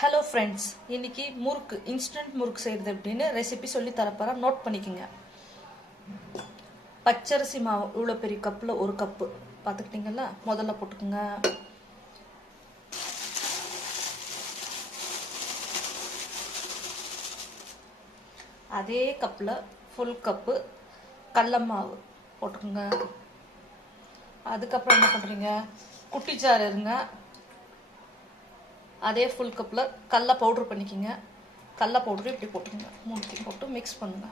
Hello friends, இன்னைக்கு முறுக்கு instant முறுக்கு செய்கிறது எப்படின்னு ரெசிபி சொல்லி தரப்போகிறேன். நோட் பண்ணிக்கோங்க. பச்சரிசி மாவு இவ்வளோ பெரிய கப்பில் ஒரு கப்பு பார்த்துக்கிட்டிங்களா, முதல்ல போட்டுக்கோங்க. அதே கப்பில் ஃபுல் கப்பு கடல மாவு போட்டுக்கோங்க. அதுக்கப்புறம் என்ன பண்ணுறீங்க, குட்டி ஜார் இருங்க, அதே ஃபுல் கப்பில் கடல பவுட்ரு பண்ணிக்கோங்க. கடல பவுட்ரு இப்படி போட்டுக்கோங்க. மூணுத்தையும் போட்டு மிக்ஸ் பண்ணுங்க.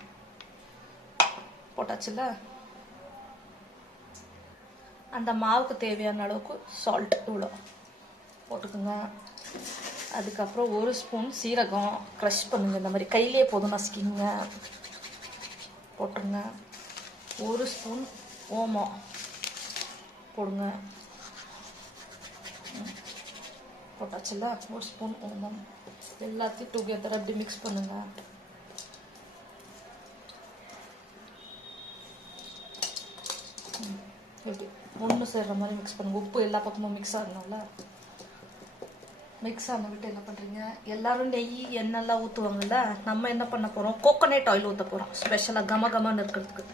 போட்டாச்சுல, அந்த மாவுக்கு தேவையான அளவுக்கு சால்ட் இவ்வளோ போட்டுக்கோங்க. அதுக்கப்புறம் ஒரு ஸ்பூன் சீரகம் க்ரஷ் பண்ணுங்க. இந்த மாதிரி கையிலே போதும், நசுக்கிங்க போட்டுருங்க. ஒரு ஸ்பூன் ஓமம் போடுங்க. போட்டாச்சுல, ஒரு ஸ்பூன் ஓமம் எல்லாத்தையும் டுகெதர் அப்படி மிக்ஸ் பண்ணுங்க. இப்படி ஒன்று சேர்ற மாதிரி மிக்ஸ் பண்ணுங்க. உப்பு எல்லா பக்கமும் மிக்ஸ் ஆகணும்ல. மிக்ஸ் ஆன விட்டு என்ன பண்ணுறீங்க, எல்லாரும் நெய் எண்ணெய்லாம் ஊற்றுவாங்கல்ல, நம்ம என்ன பண்ண போகிறோம், கோகோனட் ஆயில் ஊற்ற போகிறோம். ஸ்பெஷலாக கமகமான்னு இருக்கிறதுக்கு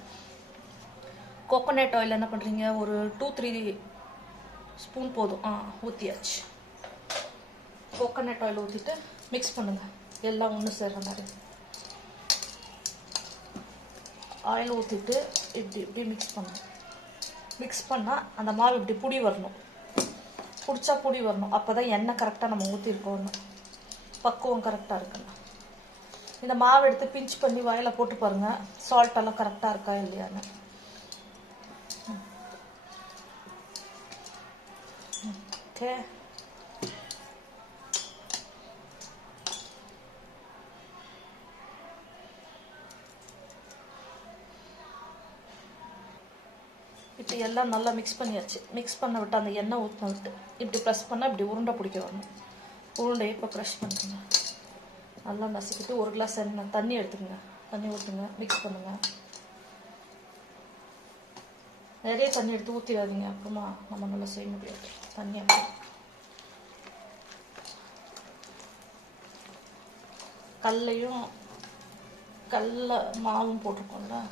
கோகோனட் ஆயில் என்ன பண்ணுறீங்க, ஒரு 2-3 ஸ்பூன் போதும். ஊற்றியாச்சு. கோகோனட் ஆயில் ஊற்றிட்டு மிக்ஸ் பண்ணுங்க. எல்லாம் ஒன்று சேர்ற மாதிரி ஆயில் ஊற்றிட்டு இப்படி இப்படி மிக்ஸ் பண்ணுங்க. மிக்ஸ் பண்ணால் அந்த மாவு இப்படி புடி வரணும். பிடிச்சா புடி வரணும். அப்போ தான் எண்ணெய் கரெக்டாக நம்ம ஊற்றிருக்கோன்னு, பக்குவம் கரெக்டாக இருக்குன்னு. இந்த மாவு எடுத்து பிஞ்ச் பண்ணி வாயில் போட்டு பாருங்கள், சால்ட்டெல்லாம் கரெக்டாக இருக்கா இல்லையான்னு. ஓகே, இப்போ எல்லாம் நல்லா மிக்ஸ் பண்ணியாச்சு. மிக்ஸ் பண்ண விட்டு அந்த எண்ணெய் ஊற்றின விட்டு இப்படி ப்ரெஸ் பண்ணால் இப்படி உருண்டை பிடிக்க வரணும். உருண்டையை இப்போ க்ரஷ் பண்ணுங்க. நல்லா நசுக்கிட்டு ஒரு கிளாஸ் தண்ணி எடுத்துக்கோங்க. தண்ணி ஊற்றுங்க, மிக்ஸ் பண்ணுங்க. நிறைய தண்ணி எடுத்து ஊற்றிடாதீங்க, அப்புறமா நம்ம நல்லா செய்ய முடியாது. தண்ணி அப்படி கடலையும் கடல மாவும் போட்டிருக்கோம்ல,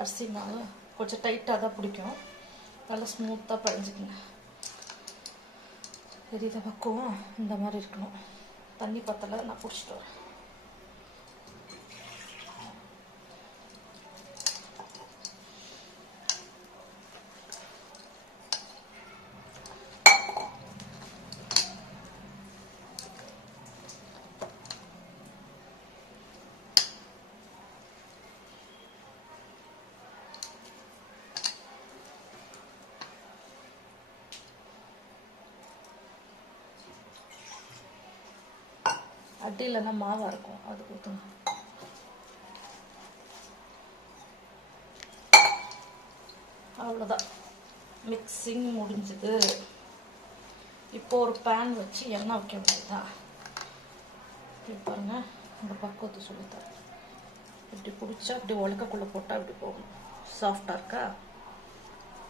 அரிசி மாவு கொஞ்சம் டைட்டாக தான் பிடிக்கும். நல்லா ஸ்மூத்தாக பழிஞ்சிக்கங்க. பெரிய பக்குவம் இந்த மாதிரி இருக்கணும். தண்ணி பத்தலை, நான் பிடிச்சிட்டு வரேன். அடி இல்லைன்னா மாவாக இருக்கும், அது ஊற்றுங்க. அவ்வளோதான், மிக்சிங் முடிஞ்சுது. இப்போ ஒரு பேன் வச்சு எண்ணெய் வைக்க வேண்டியதா. இப்படி பாருங்க, இந்த பக்குவத்தை சொல்லித்தரேன். இப்படி பிடிச்சா இப்படி உலக்கக்குள்ளே போட்டால் இப்படி போகணும். சாஃப்டாக இருக்கா,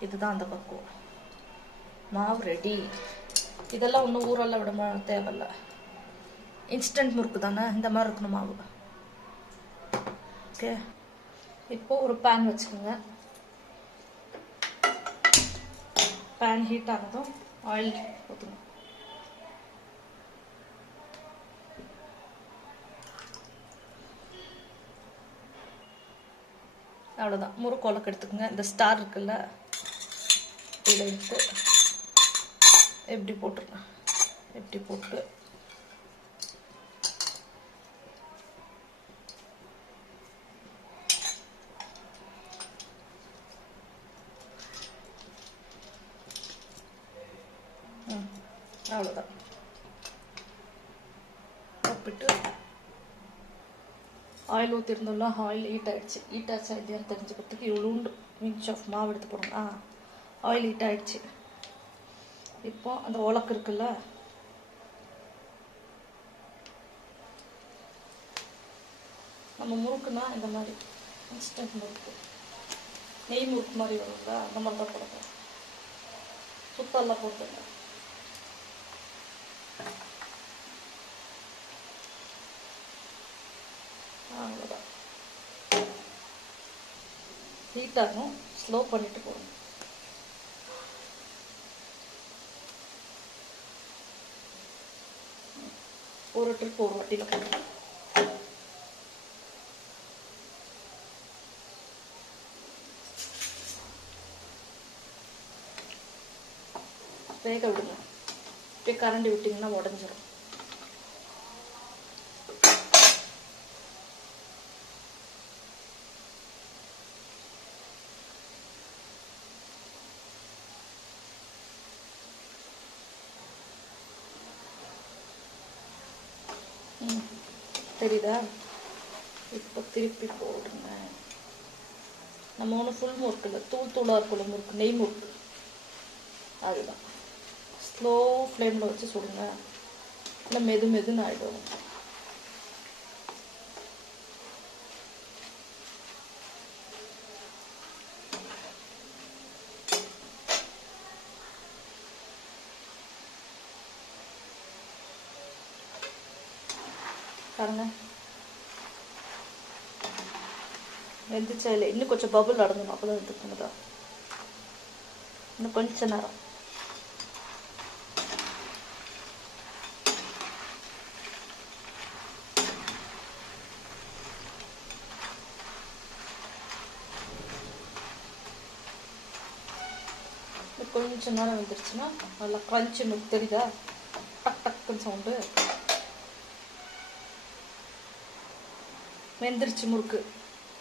இதுதான் அந்த பக்குவம். மாவு ரெடி. இதெல்லாம் ஒன்றும் ஊரெல்லாம் விட தேவையில்லை. இன்ஸ்டன்ட் முறுக்கு தானே, இந்த மாதிரி இருக்கணும் மாவு. ஓகே, இப்போது ஒரு பேன் வச்சுக்கோங்க. பேன் ஹீட் ஆனதும் ஆயில் ஊற்றுங்க. அவ்வளோதான், முறுக்கு உலக்கு எடுத்துக்கோங்க. இந்த ஸ்டார் இருக்குல்ல, இதை எடுத்து எப்படி போட்டுருங்க. எப்படி போட்டு அவ்வளோதான் போட்டு ஆயில் ஊற்றிருந்தோம்ல, ஆயில் ஹீட் ஆகிடுச்சு. ஹீட் ஆச்சா இல்லையான்னு தெரிஞ்சுக்கிறதுக்கு இவ்வளோண்டு இன்ச் ஆஃப் மாவு எடுத்து போடுங்க. ஆயில் ஹீட் ஆகிடுச்சு. இப்போ அந்த உலக்கு இருக்குல்ல, நம்ம முறுக்குன்னா இந்த மாதிரி இன்ஸ்டன்ட் முறுக்கு, நெய் முறுக்கு மாதிரி வரும்ல, அந்த மாதிரி தான் போடுங்க. சுத்தெல்லாம் போட்டுங்க. அவ்வளோதான். ஹீட் ஆகும், ஸ்லோ பண்ணிட்டு போகணும். ஒரு ட்ரிப் ஒரு வாட்டியில் போகணும். வேக விடுங்க. அப்படியே கரண்டி விட்டிங்கன்னா உடஞ்சிரும். தெரியுதா? இப்போ திருப்பி போடுங்க. நம்ம ஒன்றும் ஃபுல் முறுக்கு இல்லை, தூள் தூளாக இருக்குள்ள முறுக்கு, நெய் முறுக்கு. அதுதான். ஸ்லோ ஃப்ளேமில் வச்சு சுடுங்க, இல்லை மெது மெதுன்னு ஆகிடும். பாருங்க, வெந்துச்சா இல்லை? இன்னும் கொஞ்சம் பபுள் அடங்கணும், அப்போ தான் வெந்துக்குங்கதா. இன்னும் கொஞ்ச நேரம். கொஞ்சம் நேரம் வந்துருச்சுன்னா நல்லா க்ரன்ச்சுன்னு தெரியுதா? டக் டக்குன்னு சவுண்டு. வெந்துருச்சு முறுக்கு.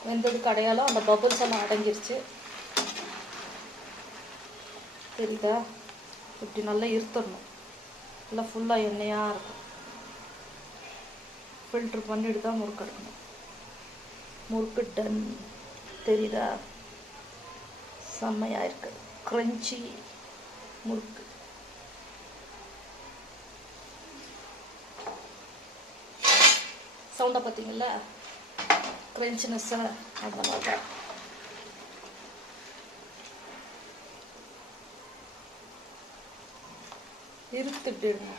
வெந்ததுக்கு அடையாளம் அந்த பபுள்ஸ் எல்லாம் அடங்கிருச்சு. தெரியுதா? இப்படி நல்லா இருத்தரணும், நல்லா ஃபுல்லாக எண்ணெயாக இருக்கும். ஃபில்ட்ரு பண்ணிட்டு தான் முறுக்கு எடுக்கணும். முறுக்கு டன். தெரியுதா? செம்மையாக இருக்குது க்ரன்ச்சி முறுக்கு. சவுண்டை பார்த்தீங்களா? க்ரன்ச்சினஸ்ஸை அந்த மாதிரி தான். இருத்துட்டுங்க.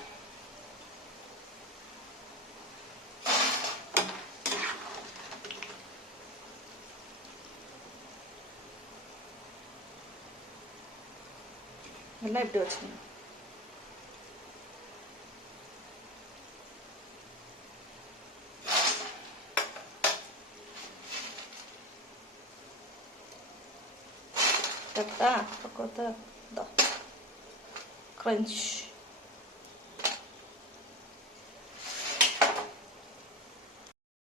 எல்லாம் இப்படி வச்சுக்கணும். கரெக்டா? பக்கத்தை க்ரன்ச்.